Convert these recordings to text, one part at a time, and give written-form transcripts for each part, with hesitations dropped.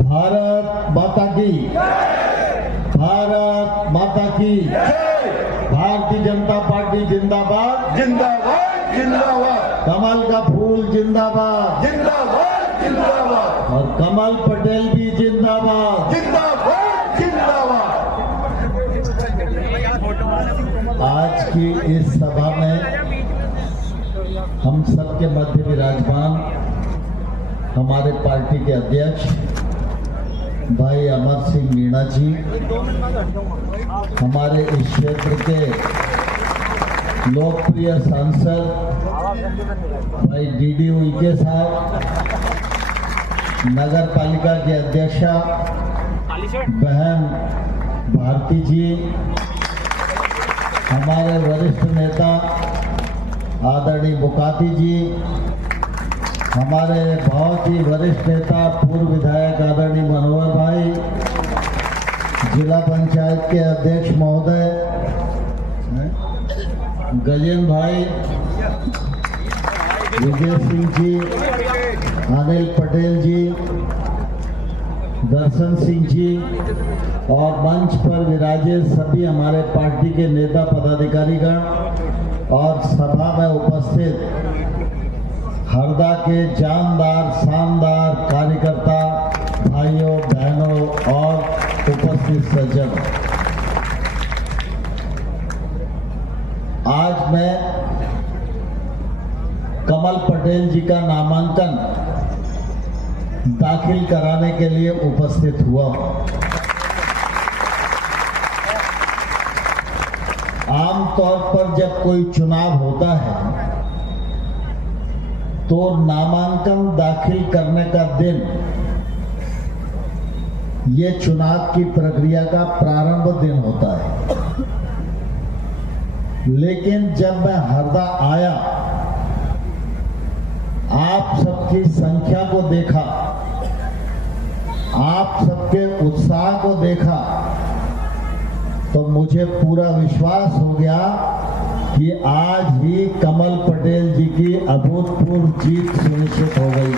भारत माता की, भारत माता की, भारतीय जनता पार्टी जिंदाबाद, जिंदाबाद जिंदाबाद कमल का फूल जिंदाबाद, जिंदाबाद जिंदाबाद और कमल पटेल भी जिंदाबाद। जिंदाबाद जिंदाबाद। आज की इस सभा में हम सबके मध्य विराजमान हमारे पार्टी के अध्यक्ष भाई अमर सिंह मीणा जी, हमारे इस क्षेत्र के लोकप्रिय सांसद भाई डीडी उइके साहब, नगर पालिका की अध्यक्षा बहन भारती जी, हमारे वरिष्ठ नेता आदरणीय बुकाती जी, हमारे बहुत ही वरिष्ठ नेता पूर्व विधायक आदरणीय मनोहर भाई, जिला पंचायत के अध्यक्ष महोदय गजेंद्र भाई, विजय सिंह जी, अनिल पटेल जी, दर्शन सिंह जी और मंच पर विराजे सभी हमारे पार्टी के नेता पदाधिकारीगण और सभा में उपस्थित हरदा के जानदार शानदार कार्यकर्ता भाइयों बहनों और उपस्थित सज्जन, आज मैं कमल पटेल जी का नामांकन दाखिल कराने के लिए उपस्थित हुआ हूं। आमतौर पर जब कोई चुनाव होता है तो नामांकन दाखिल करने का दिन ये चुनाव की प्रक्रिया का प्रारंभ दिन होता है, लेकिन जब मैं हरदा आया, आप सबकी संख्या को देखा, आप सबके उत्साह को देखा, तो मुझे पूरा विश्वास हो गया कि आज ही कमल पटेल जी की अभूतपूर्व जीत सुनिश्चित हो गई।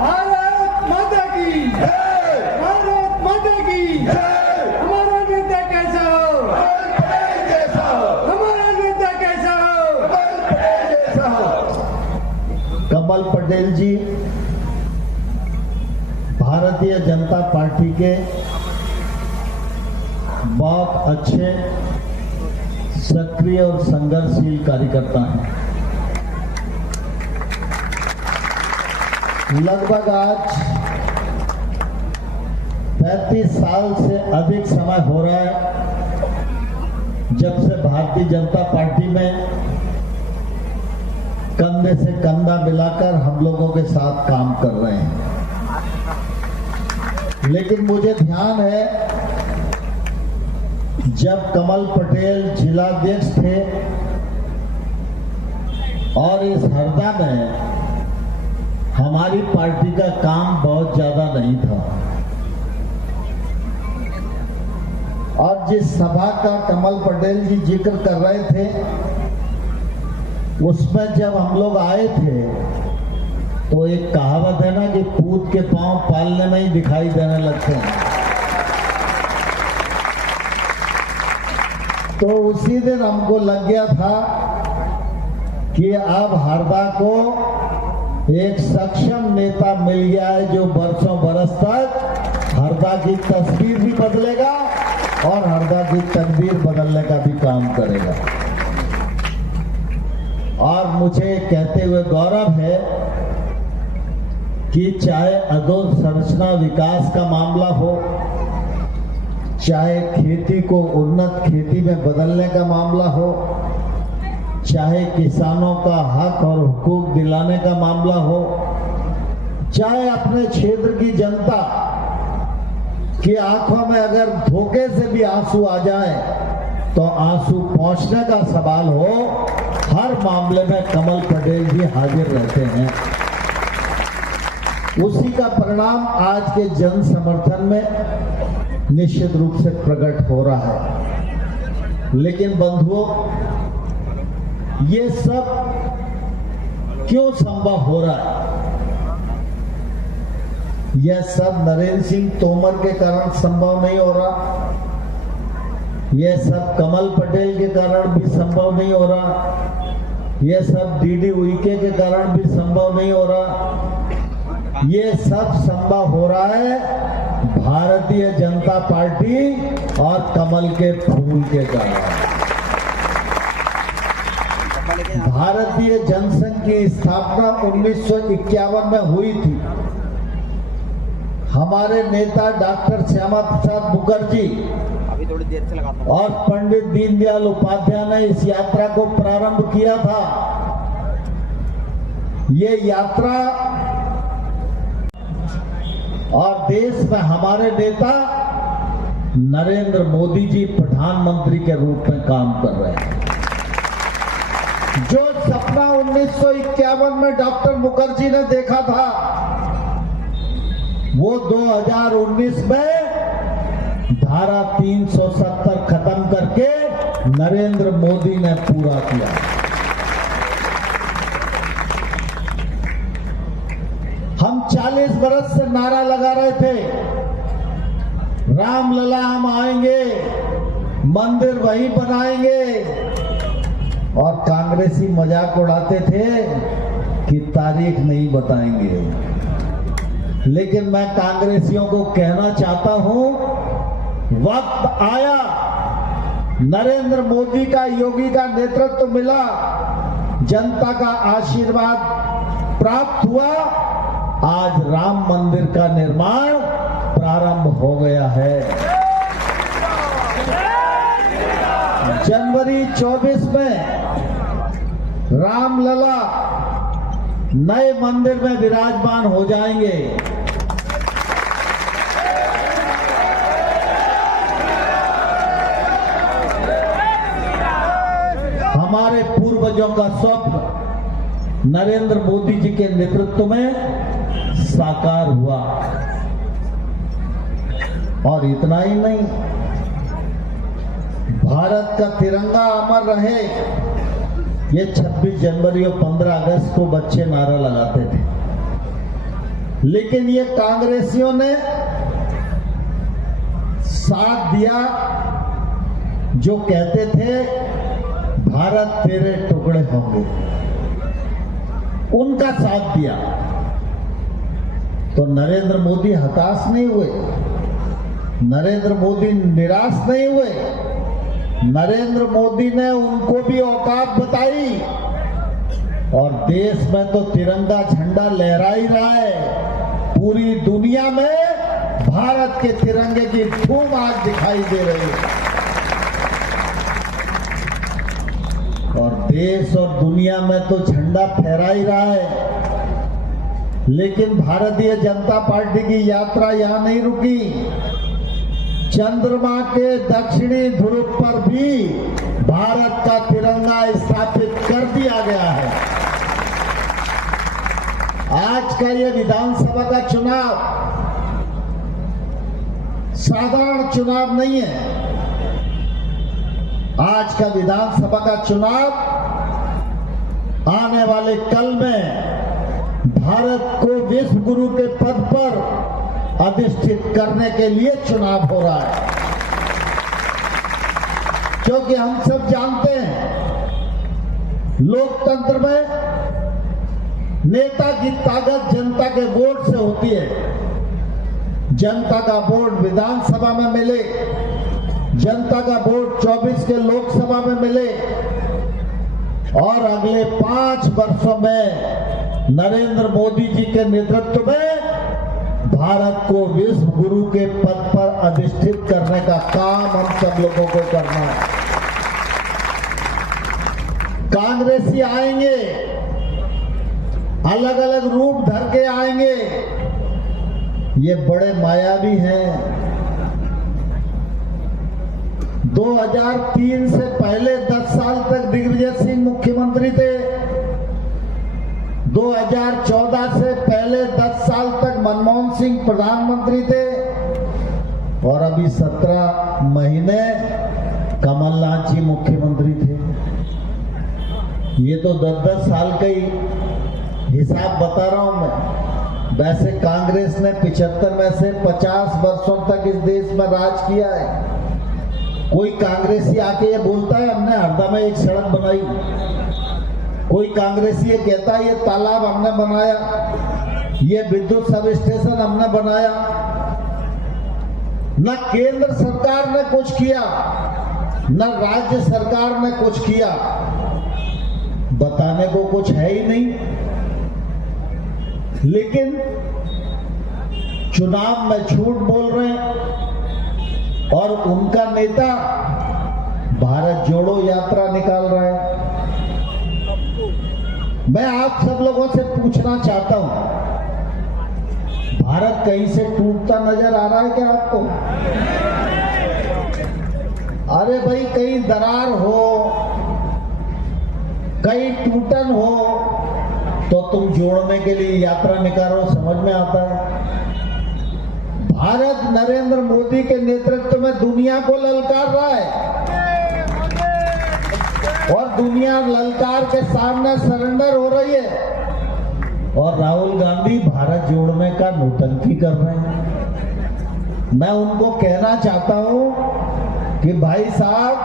भारत माता की, भारत माता की। हमारा नेता कैसा हो? हमारा नेता कैसा हो? कमल पटेल जी भारतीय जनता पार्टी के बहुत अच्छे सक्रिय और संघर्षशील कार्यकर्ता हैं। लगभग आज 35 साल से अधिक समय हो रहा है जब से भारतीय जनता पार्टी में कंधे से कंधा मिलाकर हम लोगों के साथ काम कर रहे हैं। लेकिन मुझे ध्यान है जब कमल पटेल जिलाध्यक्ष थे और इस हरदा में हमारी पार्टी का काम बहुत ज्यादा नहीं था, और जिस सभा का कमल पटेल जी जिक्र कर रहे थे उसमें जब हम लोग आए थे तो एक कहावत है ना कि पूत के पांव पालने में ही दिखाई देने लगते हैं। तो उसी दिन हमको लग गया था कि अब हरदा को एक सक्षम नेता मिल गया है जो बरसों बरस तक हरदा की तस्वीर भी बदलेगा और हरदा की तकदीर बदलने का भी काम करेगा। और मुझे कहते हुए गौरव है कि चाहे अधोसंरचना विकास का मामला हो, चाहे खेती को उन्नत खेती में बदलने का मामला हो, चाहे किसानों का हक और हुकूक दिलाने का मामला हो, चाहे अपने क्षेत्र की जनता की आंखों में अगर धोखे से भी आंसू आ जाए तो आंसू पहुंचने का सवाल हो, हर मामले में कमल पटेल जी हाजिर रहते हैं। उसी का परिणाम आज के जन समर्थन में निश्चित रूप से प्रकट हो रहा है। लेकिन बंधुओं, ये सब क्यों संभव हो रहा है? यह सब नरेंद्र सिंह तोमर के कारण संभव नहीं हो रहा, यह सब कमल पटेल के कारण भी संभव नहीं हो रहा, यह सब डीडी उइके के कारण भी संभव नहीं हो रहा। ये सब संभव हो रहा है भारतीय जनता पार्टी और कमल के फूल के कारण। भारतीय जनसंघ की स्थापना 1951 में हुई थी। हमारे नेता डॉक्टर श्यामा प्रसाद मुखर्जी थोड़ी देर से लगाता हूं। और पंडित दीनदयाल उपाध्याय ने इस यात्रा को प्रारंभ किया था। ये यात्रा और देश में हमारे नेता नरेंद्र मोदी जी प्रधानमंत्री के रूप में काम कर रहे हैं। जो सपना 1951 में डॉक्टर मुखर्जी ने देखा था, वो 2019 में धारा 370 खत्म करके नरेंद्र मोदी ने पूरा किया। हम 40 बरस से नारा लगा रहे थे, रामलला हम आएंगे, मंदिर वहीं बनाएंगे, और कांग्रेसी मजाक उड़ाते थे कि तारीख नहीं बताएंगे। लेकिन मैं कांग्रेसियों को कहना चाहता हूं, वक्त आया, नरेंद्र मोदी का, योगी का नेतृत्व मिला, जनता का आशीर्वाद प्राप्त हुआ, आज राम मंदिर का निर्माण प्रारंभ हो गया है। जनवरी 24 में रामलला नए मंदिर में विराजमान हो जाएंगे। हमारे पूर्वजों का स्वप्न नरेंद्र मोदी जी के नेतृत्व में साकार हुआ। और इतना ही नहीं, भारत का तिरंगा अमर रहे, ये 26 जनवरी और 15 अगस्त को बच्चे नारा लगाते थे। लेकिन ये कांग्रेसियों ने साथ दिया, जो कहते थे भारत तेरे टुकड़े होंगे, उनका साथ दिया। तो नरेंद्र मोदी हताश नहीं हुए, नरेंद्र मोदी निराश नहीं हुए। नरेंद्र मोदी ने उनको भी औकात बताई, और देश में तो तिरंगा झंडा लहरा ही रहा है। पूरी दुनिया में भारत के तिरंगे की धूम आज दिखाई दे रही है। और देश और दुनिया में तो झंडा फहरा ही रहा है। लेकिन भारतीय जनता पार्टी की यात्रा यहां नहीं रुकी। चंद्रमा के दक्षिणी ध्रुव पर भी भारत का तिरंगा स्थापित कर दिया गया है। आज का ये विधानसभा का चुनाव साधारण चुनाव नहीं है। आज का विधानसभा का चुनाव आने वाले कल में भारत को विश्व गुरु के पद पर अधिष्ठित करने के लिए चुनाव हो रहा है। क्योंकि हम सब जानते हैं, लोकतंत्र में नेता की ताकत जनता के वोट से होती है। जनता का वोट विधानसभा में मिले, जनता का वोट 24 के लोकसभा में मिले, और अगले 5 वर्षों में नरेंद्र मोदी जी के नेतृत्व में भारत को विश्व गुरु के पद पर अधिष्ठित करने का काम हम सब लोगों को करना है। कांग्रेसी आएंगे, अलग अलग रूप धर के आएंगे, ये बड़े मायावी हैं। 2003 से पहले 10 साल तक दिग्विजय सिंह मुख्यमंत्री थे। 2014 से पहले 10 साल तक मनमोहन सिंह प्रधानमंत्री थे। और अभी 17 महीने कमलनाथ जी मुख्यमंत्री थे। ये तो 10-10 साल का ही हिसाब बता रहा हूं मैं। वैसे कांग्रेस ने 75 में से 50 वर्षों तक इस देश में राज किया है। कोई कांग्रेसी आके ये बोलता है हमने हरदा में एक सड़क बनाई, कोई कांग्रेसी ये कहता है ये तालाब हमने बनाया, ये विद्युत सब स्टेशन हमने बनाया। न केंद्र सरकार ने कुछ किया, न राज्य सरकार ने कुछ किया, बताने को कुछ है ही नहीं। लेकिन चुनाव में झूठ बोल रहे हैं और उनका नेता भारत जोड़ो यात्रा निकाल रहा है। मैं आप सब लोगों से पूछना चाहता हूं, भारत कहीं से टूटता नजर आ रहा है क्या आपको? अरे भाई, कहीं दरार हो, कहीं टूटन हो तो तुम जोड़ने के लिए यात्रा निकालो, समझ में आता है। भारत नरेंद्र मोदी के नेतृत्व में दुनिया को ललकार रहा है और दुनिया ललकार के सामने सरेंडर हो रही है। और राहुल गांधी भारत जोड़ने का नौटंकी कर रहे हैं। मैं उनको कहना चाहता हूं कि भाई साहब,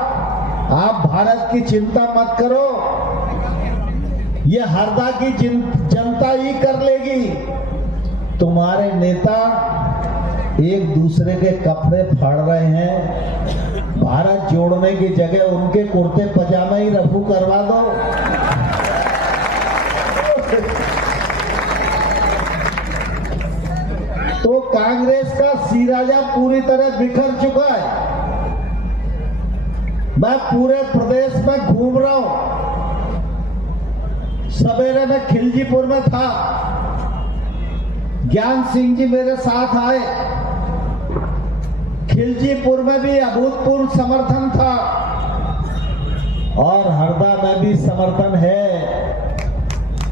आप भारत की चिंता मत करो, ये हरदा की जनता ही कर लेगी। तुम्हारे नेता एक दूसरे के कपड़े फाड़ रहे हैं, भारत जोड़ने की जगह उनके कुर्ते पजामा ही रफू करवा दो। तो कांग्रेस का सिराजा पूरी तरह बिखर चुका है। मैं पूरे प्रदेश में घूम रहा हूं। सवेरे में खिलजीपुर में था, ज्ञान सिंह जी मेरे साथ आए। खिलजीपुर में भी अभूतपूर्व समर्थन था और हरदा में भी समर्थन है।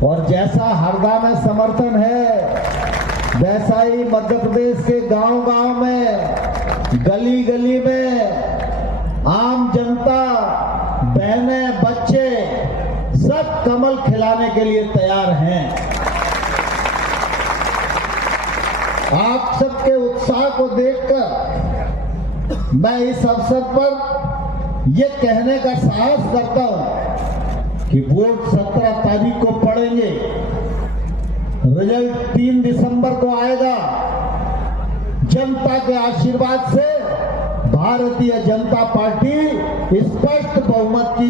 और जैसा हरदा में समर्थन है, वैसा ही मध्य प्रदेश के गांव-गांव में, गली-गली में आम जनता, बहनें, बच्चे सब कमल खिलाने के लिए तैयार हैं। आप सबके उत्साह को देखकर मैं इस अवसर पर यह कहने का साहस करता हूं कि वोट 17 तारीख को पड़ेंगे, रिजल्ट 3 दिसंबर को आएगा। जनता के आशीर्वाद से भारतीय जनता पार्टी स्पष्ट बहुमत की